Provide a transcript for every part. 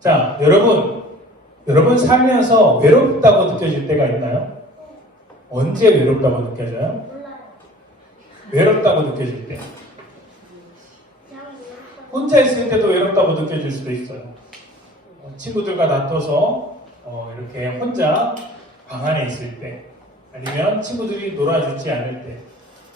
자, 여러분 살면서 외롭다고 느껴질 때가 있나요? 언제 외롭다고 느껴져요? 외롭다고 느껴질 때. 혼자 있을 때도 외롭다고 느껴질 수도 있어요. 친구들과 놔둬서 이렇게 혼자 방 안에 있을 때, 아니면 친구들이 놀아주지 않을 때,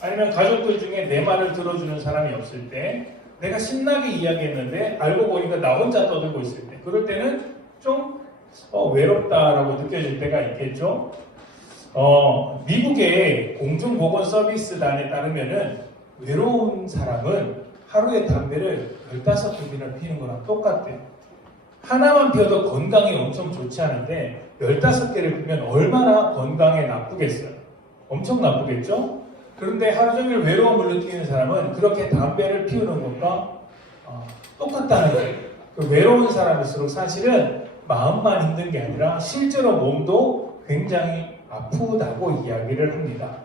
아니면 가족들 중에 내 말을 들어주는 사람이 없을 때, 내가 신나게 이야기했는데 알고 보니까 나 혼자 떠들고 있을 때, 그럴 때는 좀 외롭다라고 느껴질 때가 있겠죠. 미국의 공중보건서비스단에 따르면은 외로운 사람은 하루에 담배를 15개나 피는 거랑 똑같대요. 하나만 피워도 건강에 엄청 좋지 않은데 15개를 피면 얼마나 건강에 나쁘겠어요. 엄청 나쁘겠죠? 그런데 하루 종일 외로움을 느끼는 사람은 그렇게 담배를 피우는 것과 똑같다는 거예요. 그 외로운 사람일수록 사실은 마음만 힘든 게 아니라 실제로 몸도 굉장히 아프다고 이야기를 합니다.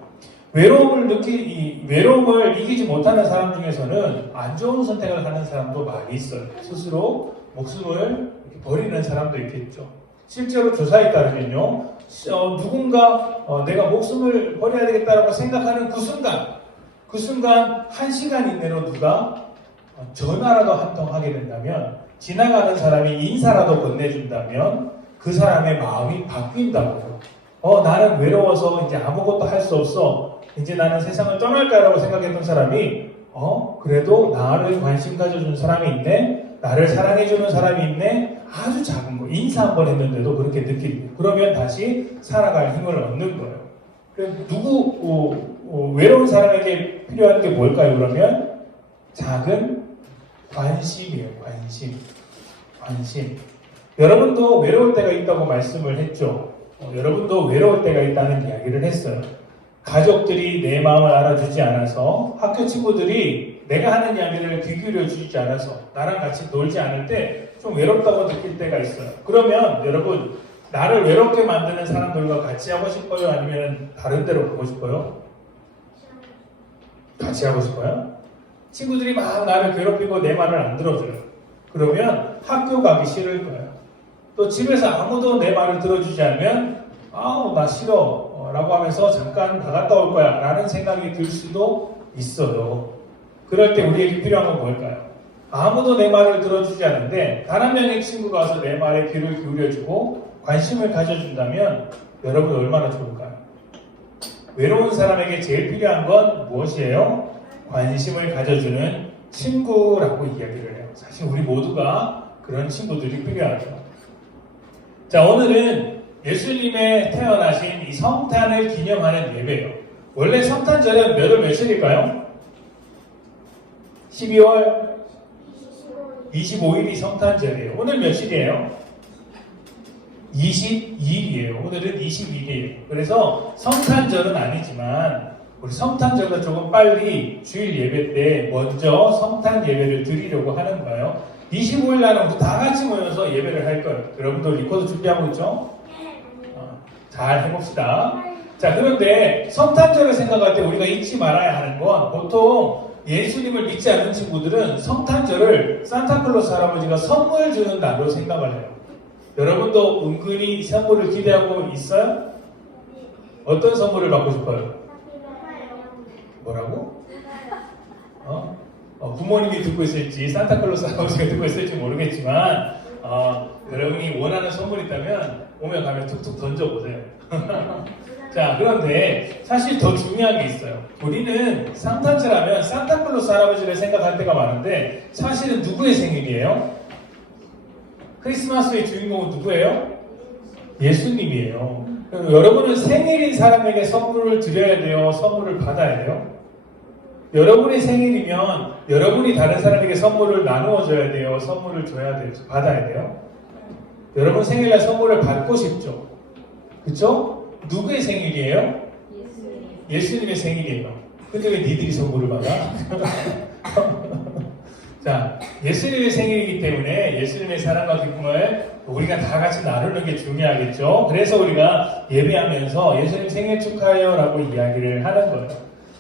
외로움을 이기지 못하는 사람 중에서는 안 좋은 선택을 하는 사람도 많이 있어요. 스스로 목숨을 버리는 사람도 있겠죠. 실제로 조사에 따르면요, 누군가 내가 목숨을 버려야 되겠다라고 생각하는 그 순간 1시간 이내로 누가 전화라도 한 통 하게 된다면, 지나가는 사람이 인사라도 건네준다면 그 사람의 마음이 바뀐다고요. 나는 외로워서 이제 아무것도 할 수 없어, 이제 나는 세상을 떠날까라고 생각했던 사람이 그래도 나를 관심 가져주는 사람이 있네, 나를 사랑해주는 사람이 있네, 아주 작은 거 인사 한 번 했는데도 그렇게 느끼고, 그러면 다시 살아갈 힘을 얻는 거예요. 외로운 사람에게 필요한 게 뭘까요? 그러면 작은 관심이에요. 관심. 여러분도 외로울 때가 있다고 말씀을 했죠. 여러분도 외로울 때가 있다는 이야기를 했어요. 가족들이 내 마음을 알아주지 않아서, 학교 친구들이 내가 하는 이야기를 귀 기울여 주지 않아서, 나랑 같이 놀지 않을 때 좀 외롭다고 느낄 때가 있어요. 그러면 여러분, 나를 외롭게 만드는 사람들과 같이 하고 싶어요? 아니면 다른 데로 가고 싶어요? 같이 하고 싶어요? 친구들이 막 나를 괴롭히고 내 말을 안 들어줘요. 그러면 학교 가기 싫을 거예요. 또 집에서 아무도 내 말을 들어주지 않으면 나 싫어 라고 하면서 잠깐 나갔다 올 거야 라는 생각이 들 수도 있어요. 그럴 때 우리에게 필요한 건 뭘까요? 아무도 내 말을 들어주지 않는데 단 한 명의 친구가 와서 내 말에 귀를 기울여주고 관심을 가져준다면 여러분 얼마나 좋을까요? 외로운 사람에게 제일 필요한 건 무엇이에요? 관심을 가져주는 친구라고 이야기를 해요. 사실 우리 모두가 그런 친구들이 필요하죠. 자, 오늘은 예수님의 태어나신 이 성탄을 기념하는 예배예요. 원래 성탄절은 몇 월 며칠일까요? 12월 25일이 성탄절이에요. 오늘 며칠이에요? 22일이에요. 오늘은 22일이에요. 그래서 성탄절은 아니지만 우리 성탄절보다 조금 빨리 주일 예배 때 먼저 성탄 예배를 드리려고 하는 거예요. 25일 날은 우리 다 같이 모여서 예배를 할 거예요. 여러분도 리코더 준비하고 있죠? 잘 해봅시다. 자, 그런데 성탄절을 생각할 때 우리가 잊지 말아야 하는 건, 보통 예수님을 믿지 않는 친구들은 성탄절을 산타클로스 할아버지가 선물 주는 날로 생각을 해요. 여러분도 은근히 선물을 기대하고 있어요? 어떤 선물을 받고 싶어요? 뭐라고? 부모님이 듣고 있을지 산타클로스 할아버지가 듣고 있을지 모르겠지만 여러분이 원하는 선물이 있다면 오면 가면 툭툭 던져보세요. 자, 그런데 사실 더 중요한 게 있어요. 우리는 성탄절 하면 산타클로스 할아버지를 생각할 때가 많은데 사실은 누구의 생일이에요? 크리스마스의 주인공은 누구예요? 예수님이에요. 여러분은 생일인 사람에게 선물을 드려야 돼요? 선물을 받아야 돼요? 여러분의 생일이면 여러분이 다른 사람에게 선물을 나누어 줘야 돼요? 선물을 줘야 돼요? 받아야 돼요? 여러분 생일날 선물을 받고 싶죠? 그쵸? 누구의 생일이에요? 예수님의 생일이에요. 근데 왜 니들이 선물을 받아? 자, 예수님의 생일이기 때문에 예수님의 사랑과 기쁨을 우리가 다 같이 나누는 게 중요하겠죠. 그래서 우리가 예배하면서 예수님 생일 축하해요 라고 이야기를 하는 거예요.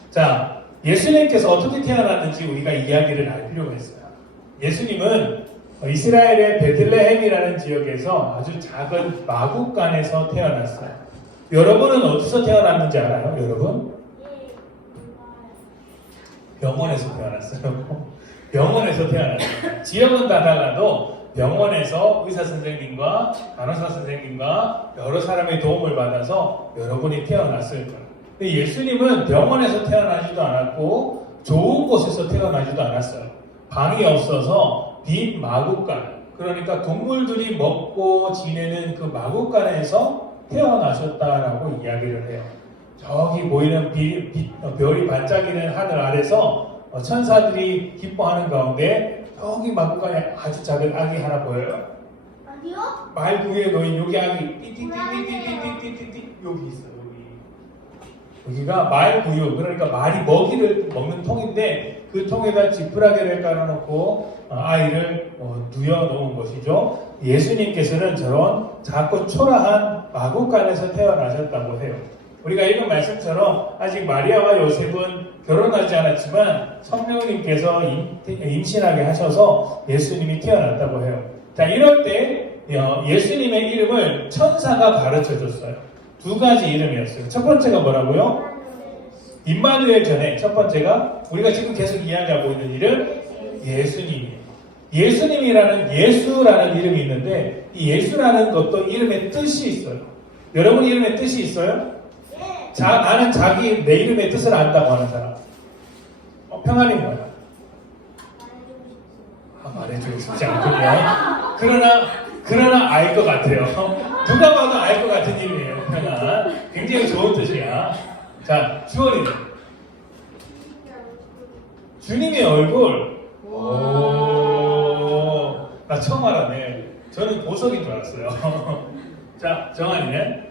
자, 예수님께서 어떻게 태어났는지 우리가 이야기를 알 필요가 있어요. 예수님은 이스라엘의 베들레헴이라는 지역에서 아주 작은 마국간에서 태어났어요. 여러분은 어디서 태어났는지 알아요? 여러분? 병원에서 태어났어요. 병원에서 태어났어요. 지역은 다 달라도 병원에서 의사 선생님과 간호사 선생님과 여러 사람의 도움을 받아서 여러분이 태어났을 거예요. 근데 예수님은 병원에서 태어나지도 않았고 좋은 곳에서 태어나지도 않았어요. 방이 없어서 빈 마국간, 그러니까 동물들이 먹고 지내는 그 마국간에서 태어나셨다라고 이야기를 해요. 저기 보이는 별이 반짝이는 하늘 아래서 천사들이 기뻐하는 가운데 저기 마국간에 아주 작은 아기 하나 보여요? 어디요? 말 구유에 놓인 여기 아기 띠띠띠띠띠띠띠띠 여기 있어요. 여기가 말 구유, 그러니까 말이 먹이를 먹는 통인데 그 통에다 지푸라기를 깔아놓고 아이를 누여 놓은 것이죠. 예수님께서는 저런 작고 초라한 마국간에서 태어나셨다고 해요. 우리가 읽은 말씀처럼 아직 마리아와 요셉은 결혼하지 않았지만 성령님께서 임신하게 하셔서 예수님이 태어났다고 해요. 자, 이럴 때 예수님의 이름을 천사가 가르쳐 줬어요. 두 가지 이름이었어요. 첫 번째가 뭐라고요? 임마누엘 전에 첫 번째가 우리가 지금 계속 이야기하고 있는 이름 예수님이에요. 예수님이라는 예수라는 이름이 있는데 이 예수라는 것도 이름의 뜻이 있어요. 여러분 이름의 뜻이 있어요? 나는 내 이름의 뜻을 안다고 하는 사람. 평안이 뭐야? 말해주고 싶지 않군요. 그러나 알 것 같아요. 누가 봐도 알 것 같은 이름이에요. 평안. 굉장히 좋은 뜻이야. 자, 주원이는 주님의 얼굴. 오, 나 처음 알았네. 저는 보석인 줄 알았어요. 자, 정한이는?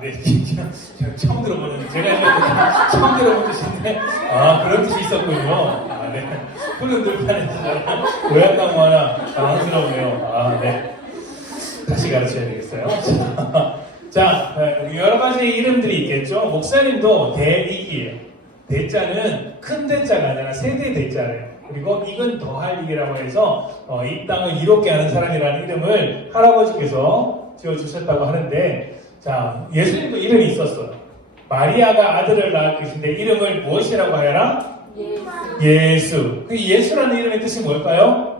네, 처음 들어보는, 제가 처음 들어본 뜻인데, 그런 뜻이 있었군요. 네. 푸른 들판에서 고향나무 하나 당황스러우네요. 네. 다시 가르쳐야 되겠어요. 자, 여러 가지 이름들이 있겠죠. 목사님도 대익이에요. 대자는 큰 대자가 아니라 세대 대자래요. 그리고 이건 더할 이라고 해서 이 땅을 이롭게 하는 사람이라는 이름을 할아버지께서 지어주셨다고 하는데, 자, 예수님도 이름이 있었어요. 마리아가 아들을 낳을 것인데 이름을 무엇이라고 하여라? 예수. 그 예수라는 이름의 뜻이 뭘까요?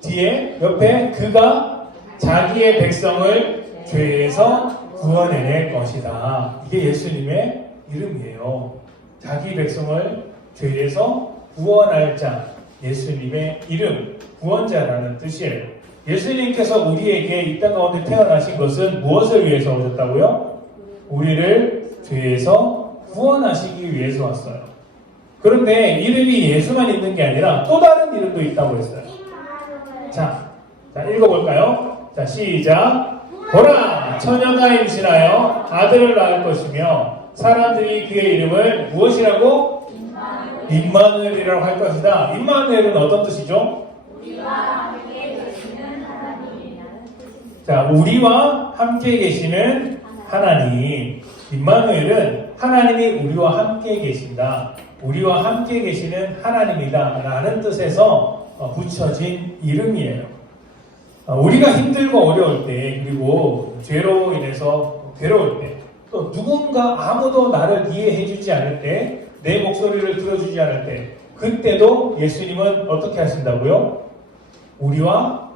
뒤에 옆에 그가 자기의 백성을 죄에서 구원해낼 것이다. 이게 예수님의 이름이에요. 자기 백성을 죄에서 구원할 자, 예수님의 이름, 구원자라는 뜻이에요. 예수님께서 우리에게 이 땅 가운데 태어나신 것은 무엇을 위해서 오셨다고요? 우리를 죄에서 구원하시기 위해서 왔어요. 그런데 이름이 예수만 있는 게 아니라 또 다른 이름도 있다고 했어요. 자, 읽어볼까요? 자, 시작. 보라, 처녀가 임신하여 아들을 낳을 것이며 사람들이 그의 이름을 무엇이라고? 임마누엘이라고 할 것이다. 임마누엘은 어떤 뜻이죠? 자, 우리와 함께 계시는 하나님. 임마누엘은 하나님이 우리와 함께 계신다. 우리와 함께 계시는 하나님이다. 라는 뜻에서 붙여진 이름이에요. 우리가 힘들고 어려울 때, 그리고 죄로 인해서 괴로울 때, 또 누군가 아무도 나를 이해해주지 않을 때, 내 목소리를 들어주지 않을 때, 그때도 예수님은 어떻게 하신다고요? 우리와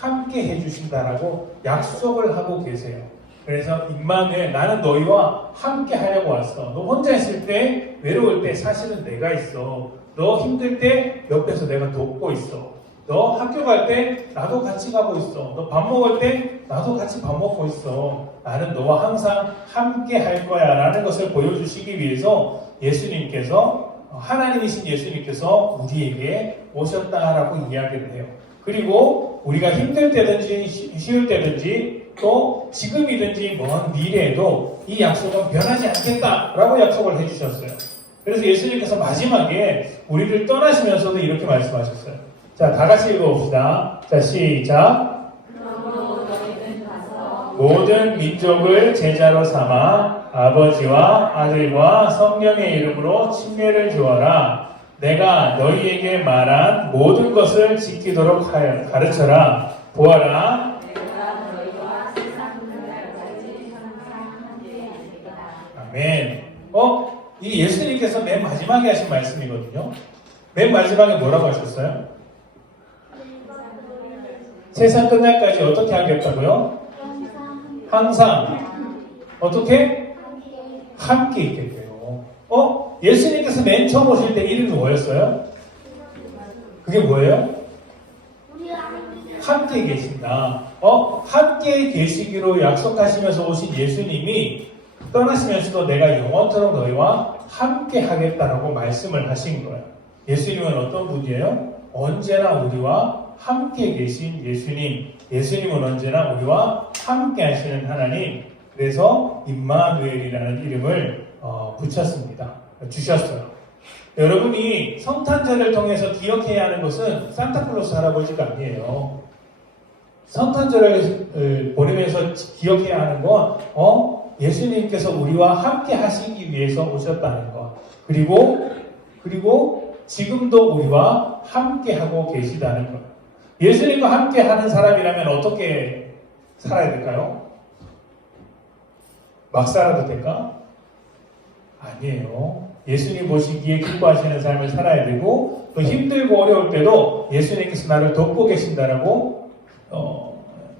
함께 해주신다라고 약속을 하고 계세요. 그래서 임마누엘, 나는 너희와 함께 하려고 왔어. 너 혼자 있을 때, 외로울 때 사실은 내가 있어. 너 힘들 때 옆에서 내가 돕고 있어. 너 학교 갈 때 나도 같이 가고 있어. 너 밥 먹을 때 나도 같이 밥 먹고 있어. 나는 너와 항상 함께 할 거야 라는 것을 보여주시기 위해서 예수님께서, 하나님이신 예수님께서 우리에게 오셨다라고 이야기를 해요. 그리고 우리가 힘들 때든지 쉬울 때든지 또 지금이든지 먼 미래에도 이 약속은 변하지 않겠다라고 약속을 해주셨어요. 그래서 예수님께서 마지막에 우리를 떠나시면서도 이렇게 말씀하셨어요. 자, 다 같이 읽어봅시다. 자, 시작. 모든 민족을 제자로 삼아 아버지와 아들과 성령의 이름으로 침례를 주어라. 내가 너희에게 말한 모든 것을 지키도록 하여 가르쳐라. 보아라. 아멘. 이 예수님께서 맨 마지막에 하신 말씀이거든요. 맨 마지막에 뭐라고 하셨어요? 세상 끝날까지 어떻게 하겠다고요? 항상 어떻게? 함께 있겠대요. 예수님께서 맨 처음 오실 때 이름이 뭐였어요? 그게 뭐예요? 함께 계신다. 함께 계시기로 약속하시면서 오신 예수님이 떠나시면서도 내가 영원토록 너희와 함께 하겠다라고 말씀을 하신 거예요. 예수님은 어떤 분이에요? 언제나 우리와 함께 계신 예수님. 예수님은 언제나 우리와 함께 하시는 하나님. 그래서 임마누엘이라는 이름을 붙였습니다. 주셨어요. 여러분이 성탄절을 통해서 기억해야 하는 것은 산타클로스 할아버지가 아니에요. 성탄절을 보내면서 기억해야 하는 건 예수님께서 우리와 함께 하시기 위해서 오셨다는 것. 그리고 지금도 우리와 함께 하고 계시다는 것. 예수님과 함께 하는 사람이라면 어떻게 살아야 될까요? 막 살아도 될까? 아니에요. 예수님 보시기에 기뻐하시는 삶을 살아야 되고, 또 힘들고 어려울 때도 예수님께서 나를 돕고 계신다라고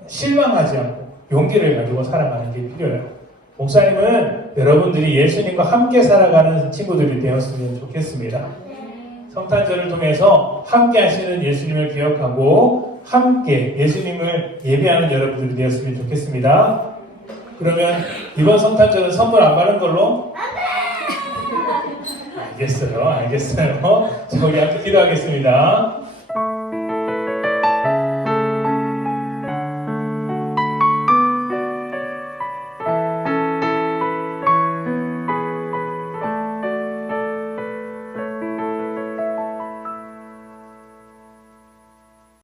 실망하지 않고 용기를 가지고 살아가는 게 필요해요. 목사님은 여러분들이 예수님과 함께 살아가는 친구들이 되었으면 좋겠습니다. 성탄절을 통해서 함께 하시는 예수님을 기억하고 함께 예수님을 예배하는 여러분들이 되었으면 좋겠습니다. 그러면 이번 성탄절은 선물 안 받는 걸로? 알겠어요. 자, 우리 함께 기도하겠습니다.